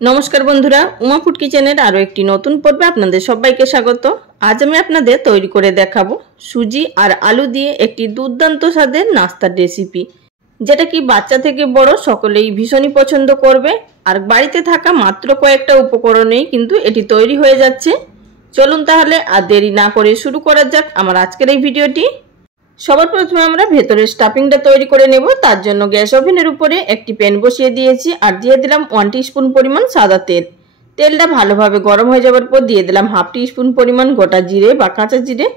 नमस्कार बंधुरा उमा फूड किचेनेर आरो एकटी नतून पर्वे आपनादेर सबाइके स्वागत। आज आमि आपनादेर तैरी करे देखाबो सुजी और आलू दिए एकटी दुर्दान्त स्वादेर नास्तार रेसिपि, जेटा कि बाच्चा थेके बड़ो सकलेई भीषणই पछंद करबे। और बाड़ीते थाका मात्र कयेकटा उपकरणेई किन्तु एटी तैरी हये जाच्छे। चलुन ताहले आर देरी ना करे शुरू करा जाक आमार आजकेर एई भिडियोटी। सबार प्रथमे आमरा भेतरेर स्टाफिंगटा तैरी करे नेब। तार जोन्नो ग्यास ओभेनेर उपरे एकटी पैन बसिए दिएछि और दिए दिलाम 1 टीस्पुन परिमाण सादा तेल। तेलटा भालोभाबे गरम हये जाबार पर दिए दिलाम हाफ टीस्पुन परिमाण गोटा जिरे बा काँचा जिरे।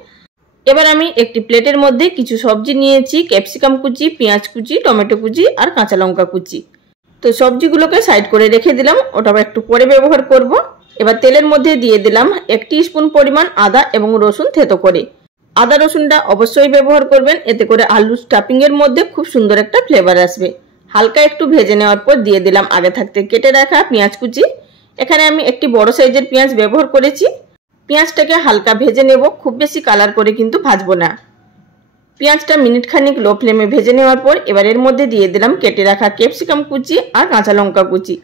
एबार आमि एकटी प्लेटेर मध्य किछु सब्जी नियेछि, क्यापसिकाम कुचि, पेंयाज कुचि, टमेटो कुचि और काँचा लंका कुचि। तो सब्जीगुलोके साइड करे रेखे दिलाम, ओटा एकटु परे व्यवहार करब। एबार तेलेर मध्य दिए दिलाम 1 टीस्पुन परिमाण आदा एबं रसुन थेतो करे। आदा रसुनटा अवश्यई व्यवहार करबेन, एते करे आलू स्टाफिंगेर मध्य खूब सुंदर एकटा फ्लेवर आसबे। हालका एकटु भेजे नेওয়ার पर दिए दिलाम आगे थाकते केटे राखा पेंयाज कुचि। एखाने आमि एकटी बड़ो साइजेर पेंयाज व्यवहार करेछि। पेंयाजटाके हालका भेजे नेब, खूब बेशी कालार करे किन्तु भाजबो ना। पेंयाजटा मिनिट खानिक लो फ्लेमे भेजे नेওয়ার पर एबार एर मध्य दिए दिलाम केटे राखा क्यापसिकाम कुचि और काँचा लंका कुचि।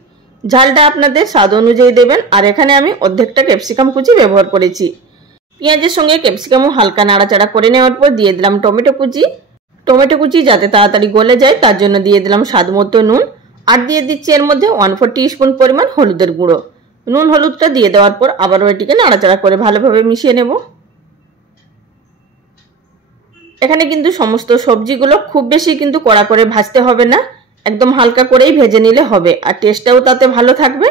झालटा आपनादेर स्वाद अनुयायी देबेन और एखाने आमि अर्धेकटा क्यापसिकाम कुचि व्यवहार करेछि। पेंयाजेर संगे क्यापसिकामও हालका नाड़ाचाड़ा करे नेওয়ার पर दिए दिलाम टमेटो कुचि। टमेटो कुचि जाते ताड़ाताड़ी गले जाए तार जोन्नो दिए दिलाम स्वादमतो नुन और दिए दिচ্ছি एर मध्य 1/4 टीस्पुन परिमाण हलुदेर गुঁড়ো। নুন হলুদটা দিয়ে দেওয়ার পর আবারও এটিকে নাড়াচাড়া করে ভালোভাবে মিশিয়ে নেব। এখানে কিন্তু সমস্ত সবজিগুলো খুব বেশি কিন্তু কড়া করে ভাজতে হবে না, একদম হালকা করেই ভেজে নিলে হবে আর টেস্টটাও তাতে ভালো থাকবে।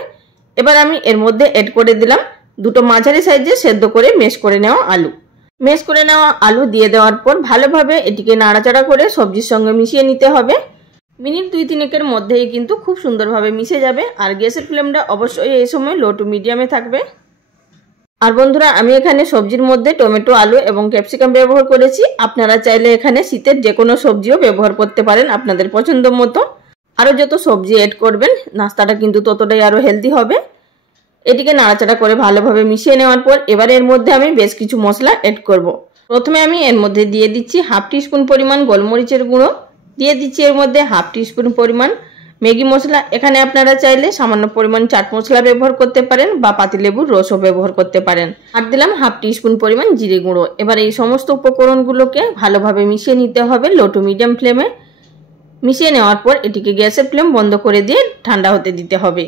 এবার আমি এর মধ্যে এড করে দিলাম দুটো মাঝারি সাইজে সেদ্ধ করে মেশ করে নেওয়া আলু। মেশ করে নেওয়া আলু দিয়ে দেওয়ার পর ভালোভাবে এটিকে নাড়াচাড়া করে সবজির সঙ্গে মিশিয়ে নিতে হবে। মিনিট 2-3 মধ্যেই কিন্তু খুব সুন্দরভাবে মিশে যাবে আর গ্যাসের ফ্লেমটা অবশ্যই এই সময় লো টু মিডিয়ামে থাকবে। আর বন্ধুরা আমি এখানে সবজির মধ্যে টমেটো, আলু এবং ক্যাপসিকাম ব্যবহার করেছি। আপনারা চাইলে এখানে শীতের যে কোনো সবজিও ব্যবহার করতে পারেন আপনাদের পছন্দ মতো। আরও যত সবজি এড করবেন নাস্তাটা কিন্তু ততটাই আরও হেলদি হবে। এটিকে নাড়াচাড়া করে ভালোভাবে মিশিয়ে নেওয়ার পর এবারে এর মধ্যে আমি বেশ কিছু মশলা এড করব। প্রথমে আমি এর মধ্যে দিয়ে দিচ্ছি হাফ টিস্পুন পরিমাণ গোলমরিচের গুঁড়ো, দিয়ে দিচ্ছি এর মধ্যে হাফ টিস্পুন পরিমাণ ম্যাগি মশলা। এখানে আপনারা চাইলে সামান্য পরিমাণ চাট মশলা ব্যবহার করতে পারেন বা পাতিলেবুর রসও ব্যবহার করতে পারেন। আর দিলাম হাফ টিস্পুন পরিমাণ জিরে গুঁড়ো। এবার এই সমস্ত উপকরণগুলোকে ভালোভাবে মিশিয়ে নিতে হবে লো টু মিডিয়াম ফ্লেমে। মিশিয়ে নেওয়ার পর এটিকে গ্যাসের ফ্লেম বন্ধ করে দিয়ে ঠান্ডা হতে দিতে হবে।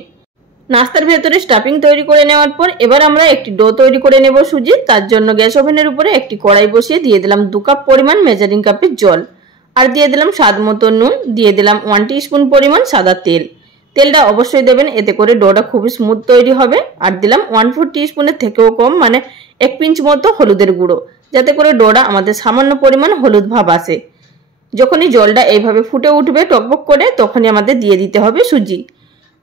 নাস্তার ভেতরে স্টাফিং তৈরি করে নেওয়ার পর এবার আমরা একটি ডো তৈরি করে নেব সুজি। তার জন্য গ্যাস ওভেনের উপরে একটি কড়াই বসিয়ে দিয়ে দিলাম 2 কাপ পরিমাণ মেজারিং কাপের জল আর দিয়ে দিলাম স্বাদ মতো নুন, দিয়ে দিলাম 1 টিস্পুন পরিমাণ সাদা তেল। তেলটা অবশ্যই দেবেন, এতে করে ডোটা খুবই স্মুথ তৈরি হবে। আর দিলাম 1/4 টিস্পুনের থেকেও কম মানে 1 পিঞ্চ মতো হলুদের গুঁড়ো, যাতে করে ডোটা আমাদের সামান্য পরিমাণ হলুদ ভাব আসে। যখনই জলটা এইভাবে ফুটে উঠবে টকবক করে তখনই আমাদের দিয়ে দিতে হবে সুজি।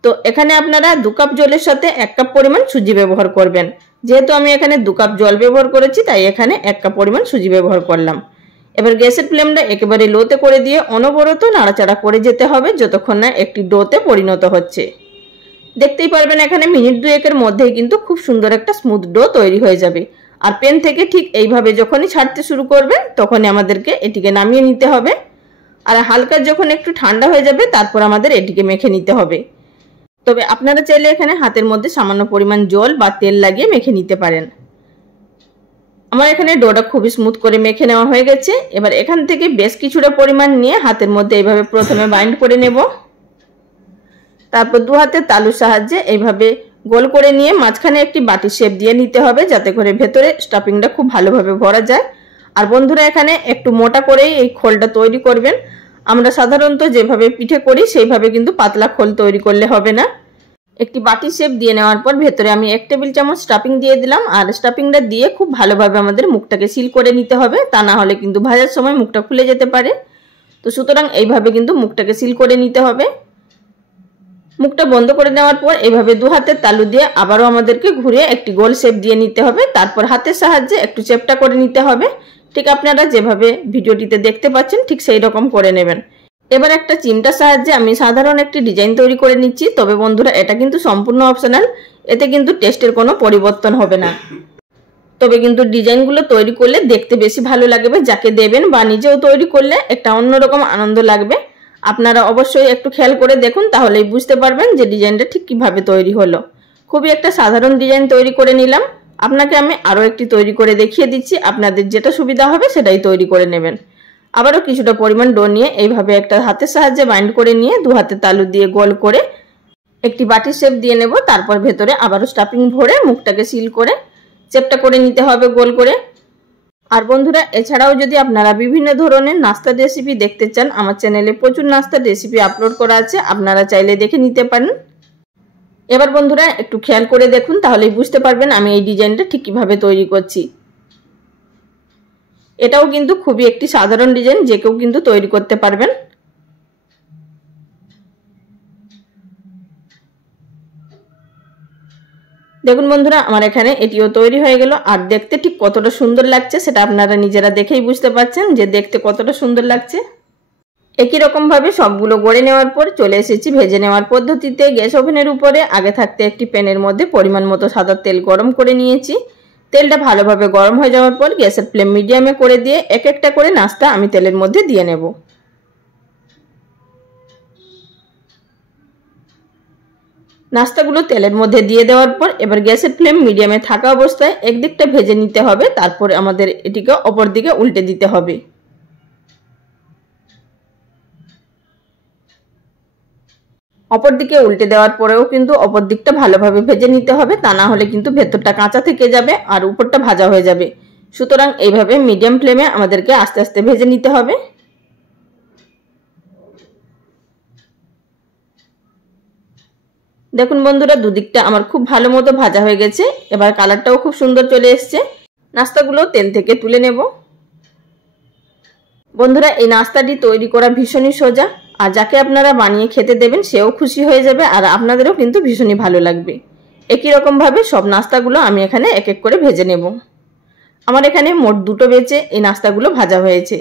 তো এখানে আপনারা 2 কাপ জলের সাথে 1 কাপ পরিমাণ সুজি ব্যবহার করবেন। যেহেতু আমি এখানে 2 কাপ জল ব্যবহার করেছি তাই এখানে 1 কাপ পরিমাণ সুজি ব্যবহার করলাম। এবার গ্যাসের ফ্লেমটা একেবারে লোতে করে দিয়ে অনবরত নাড়াচাড়া করে যেতে হবে যতক্ষণ না একটি ডোতে পরিণত হচ্ছে। দেখতেই পারবেন এখানে মিনিট 2-এর মধ্যেই কিন্তু খুব সুন্দর একটা স্মুথ ডো তৈরি হয়ে যাবে। আর পেন থেকে ঠিক এইভাবে যখনই ছাড়তে শুরু করবে তখনই আমাদেরকে এটিকে নামিয়ে নিতে হবে। আর হালকা যখন একটু ঠান্ডা হয়ে যাবে তারপর আমাদের এটিকে মেখে নিতে হবে। তবে আপনারা চাইলে এখানে হাতের মধ্যে সামান্য পরিমাণ জল বা তেল লাগিয়ে মেখে নিতে পারেন। আমার এখানে ডোটা খুবই স্মুথ করে মেখে নেওয়া হয়ে গেছে। এবার এখান থেকে বেশ কিছুটা পরিমাণ নিয়ে হাতের মধ্যে এইভাবে প্রথমে বাইন্ড করে নেব, তারপর 2 হাতের তালুর সাহায্যে এইভাবে গোল করে নিয়ে মাঝখানে একটি বাটির শেপ দিয়ে নিতে হবে যাতে করে ভেতরে স্টাফিংটা খুব ভালোভাবে ভরা যায়। আর বন্ধুরা এখানে একটু মোটা করেই এই খোলটা তৈরি করবেন। আমরা সাধারণত যেভাবে পিঠে করি সেইভাবে কিন্তু পাতলা খোল তৈরি করলে হবে না। একটি বাটি শেপ দিয়ে নেওয়ার পর ভেতরে আমি 1 টেবিল চামচ স্টাফিং দিয়ে দিলাম আর স্টাফিংটা দিয়ে খুব ভালোভাবে আমাদের মুখটাকে সিল করে নিতে হবে, তা না হলে কিন্তু ভাজার সময় মুখটা খুলে যেতে পারে। তো সুতরাং এইভাবে কিন্তু মুখটাকে সিল করে নিতে হবে। মুখটা বন্ধ করে নেওয়ার পর এইভাবে 2 হাতের তালু দিয়ে আবারও আমাদেরকে ঘুরিয়ে একটি গোল শেপ দিয়ে নিতে হবে। তারপর হাতের সাহায্যে একটু চেপটা করে নিতে হবে। ঠিক আপনারা যেভাবে ভিডিওটিতে দেখতে পাচ্ছেন ঠিক সেই রকম করে নেবেন। এবার একটা চিমটার সাহায্যে আমি সাধারণ একটি ডিজাইন তৈরি করে নিচ্ছি। তবে বন্ধুরা এটা কিন্তু সম্পূর্ণ অপশনাল, এতে কিন্তু টেস্টের কোনো পরিবর্তন হবে না। তবে কিন্তু ডিজাইনগুলো তৈরি করলে দেখতে বেশি ভালো লাগবে যাকে দেবেন, বা নিজেও তৈরি করলে একটা অন্যরকম আনন্দ লাগবে। আপনারা অবশ্যই একটু খেয়াল করে দেখুন, তাহলেই বুঝতে পারবেন যে ডিজাইনটা ঠিক কিভাবে তৈরি হলো। খুবই একটা সাধারণ ডিজাইন তৈরি করে নিলাম। আপনাকে আমি আরও একটি তৈরি করে দেখিয়ে দিচ্ছি, আপনাদের যেটা সুবিধা হবে সেটাই তৈরি করে নেবেন। আবারও কিছুটা পরিমাণ ডো নিয়ে এইভাবে একটা হাতের সাহায্যে বাইন্ড করে নিয়ে দু হাতে তালু দিয়ে গোল করে একটি বাটির শেপ দিয়ে নেব। তারপর ভেতরে আবারও স্টাফিং ভরে মুখটাকে সিল করে শেপটা করে নিতে হবে গোল করে। আর বন্ধুরা, এছাড়াও যদি আপনারা বিভিন্ন ধরনের নাস্তার রেসিপি দেখতে চান, আমার চ্যানেলে প্রচুর নাস্তার রেসিপি আপলোড করা আছে, আপনারা চাইলে দেখে নিতে পারেন। এবার বন্ধুরা একটু খেয়াল করে দেখুন, তাহলেই বুঝতে পারবেন আমি এই ডিজাইনটা ঠিক কিভাবে তৈরি করছি। এটাও কিন্তু খুবই একটি সাধারণ ডিজাইন, যে কেউ কিন্তু তৈরি করতে পারবেন। দেখুন বন্ধুরা, আমার এখানে এটিও তৈরি হয়ে গেল। আর দেখতে ঠিক কতটা সুন্দর লাগছে সেটা আপনারা নিজেরা দেখেই বুঝতে পারছেন যে দেখতে কতটা সুন্দর লাগছে। একই রকম ভাবে সবগুলো গড়ে নেওয়ার পর চলে এসেছি ভেজে নেওয়ার পদ্ধতিতে। গ্যাস ওভেনের উপরে আগে থাকতে একটি প্যানের মধ্যে পরিমাণ মতো সাদা তেল গরম করে নিয়েছি। তেলটা ভালোভাবে গরম হয়ে যাওয়ার পর গ্যাসের ফ্লেম মিডিয়ামে করে দিয়ে এক একটা করে নাস্তা আমি তেলের মধ্যে দিয়ে নেব। নাস্তাগুলো তেলের মধ্যে দিয়ে দেওয়ার পর এবার গ্যাসের ফ্লেম মিডিয়ামে থাকা অবস্থায় একদিকটা ভেজে নিতে হবে, তারপরে আমাদের এটিকে অপর দিকে উল্টে দিতে হবে। অপর দিকে উল্টে দেওয়ার পরেও কিন্তু অপর দিকটা ভালোভাবে ভেজে নিতে হবে, তা না হলে কিন্তু ভেতরটা কাঁচা থেকে যাবে আর উপরটা ভাজা হয়ে যাবে। সুতরাং এইভাবে মিডিয়াম ফ্লেমে আমাদেরকে আস্তে আস্তে ভেজে নিতে হবে। দেখুন বন্ধুরা, দুদিকটা আমার খুব ভালো মতো ভাজা হয়ে গেছে। এবার কালারটাও খুব সুন্দর চলে এসছে। নাস্তাগুলো তেল থেকে তুলে নেব। বন্ধুরা, এই নাস্তাটি তৈরি করা ভীষণই সোজা, আর যাকে আপনারা বানিয়ে খেতে দেবেন সেও খুশি হয়ে যাবে আর আপনাদেরও কিন্তু ভীষণই ভালো লাগবে। একই রকম ভাবে সব নাস্তাগুলো আমি এখানে এক এক করে ভেজে নেব। আমার এখানে মোট দুটো বেচে এই নাস্তাগুলো ভাজা হয়েছে,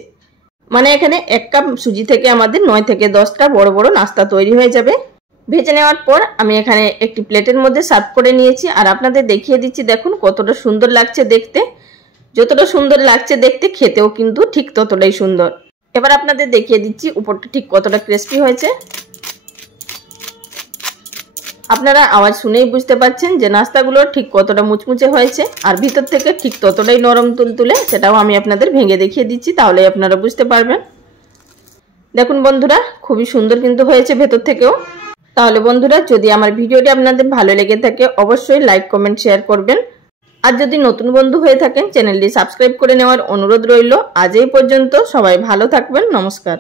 মানে এখানে 1 কাপ সুজি থেকে আমাদের 9 থেকে 10টা বড় বড় নাস্তা তৈরি হয়ে যাবে। ভেজে নেওয়ার পর আমি এখানে একটি প্লেটের মধ্যে সার্ভ করে নিয়েছি আর আপনাদের দেখিয়ে দিচ্ছি। দেখুন কতটা সুন্দর লাগছে দেখতে। যতটা সুন্দর লাগছে দেখতে, খেতেও কিন্তু ঠিক ততটাই সুন্দর। এবার আপনাদের দেখিয়ে দিচ্ছি উপরটা ঠিক কতটা ক্রিস্পি হয়েছে। আপনারা আওয়াজ শুনেই বুঝতে পারছেন যে নাস্তাগুলো ঠিক কতটা মুচমুচে হয়েছে আর ভিতর থেকে ঠিক ততটাই নরম তুলতুলে। সেটাও আমি আপনাদের ভেঙে দেখিয়ে দিচ্ছি, তাহলে আপনারা বুঝতে পারবেন। দেখুন বন্ধুরা, খুবই সুন্দর কিন্তু হয়েছে ভেতর থেকেও। তাহলে বন্ধুরা, যদি আমার ভিডিওটি আপনাদের ভালো লেগে থাকে অবশ্যই লাইক কমেন্ট শেয়ার করবেন। আর যদি নতুন বন্ধু হয়ে থাকেন চ্যানেলটি সাবস্ক্রাইব করে নেওয়ার অনুরোধ রইল। আজ এই পর্যন্ত, সবাই ভালো থাকবেন। নমস্কার।